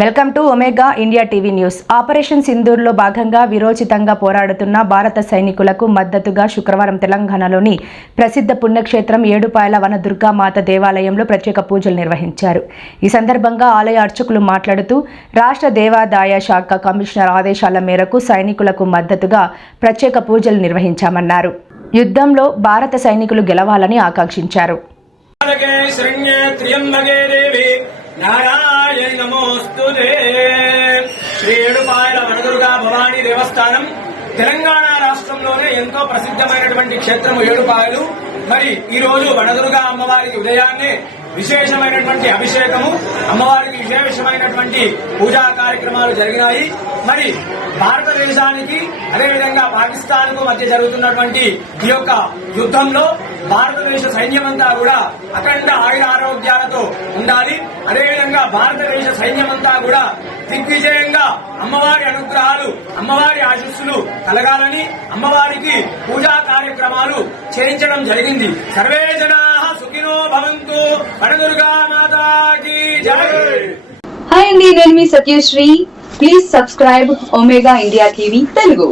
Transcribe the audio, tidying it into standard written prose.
Welcome to Omega India TV news. Operation సింధూర్లో భాగంగా విరోచితంగా పోరాడుతున్న భారత సైనికులకు మద్దతుగా శుక్రవారం తెలంగాణలోని ప్రసిద్ధ పుణ్యక్షేత్రం ఏడుపాయల వన దుర్గామాత దేవాలయంలో ప్రత్యేక పూజలు నిర్వహించారు. ఈ సందర్భంగా ఆలయ అర్చకులు మాట్లాడుతూ రాష్ట్ర దేవాదాయ శాఖ కమిషనర్ ఆదేశాల మేరకు సైనికులకు మద్దతుగా ప్రత్యేక పూజలు నిర్వహించామన్నారు. యుద్ధంలో భారత సైనికులు గెలవాలని ఆకాంక్షించారు. నారాయణ నమోస్తుతే. శ్రీ ఏడుపాయల వనదుర్గా భవానీ దేవస్థానం తెలంగాణ రాష్ట్రంలోనే ఎంతో ప్రసిద్ధమైనటువంటి క్షేత్రము ఏడుపాయలు. మరి ఈ రోజు వనదుర్గా అమ్మవారికి ఉదయాన్నే విశేషమైనటువంటి అభిషేకము, అమ్మవారికి విశేషమైనటువంటి పూజా కార్యక్రమాలు జరిగినాయి. మరి భారతదేశానికి అదేవిధంగా పాకిస్తాన్ కు మధ్య జరుగుతున్నటువంటి ఈ యొక్క యుద్ధంలో భారతదేశ సైన్యమంతా కూడా అఖండ ఆయుర ఆరోగ్యాలతో ఉండాలి. అదేవిధంగా భారతదేశ సైన్యమంతా కూడా దిగ్విజయంగా అమ్మవారి అనుగ్రహాలు, అమ్మవారి ఆశీస్సులు కలగాలని అమ్మవారికి పూజా కార్యక్రమాలు చేయించడం జరిగింది. సర్వే జనాః సుఖినో భవంతు. వనదుర్గా మాతాకి జై. హాయ్ అండి, నేను మీ Satyasri. Please subscribe Omega India TV Telugu.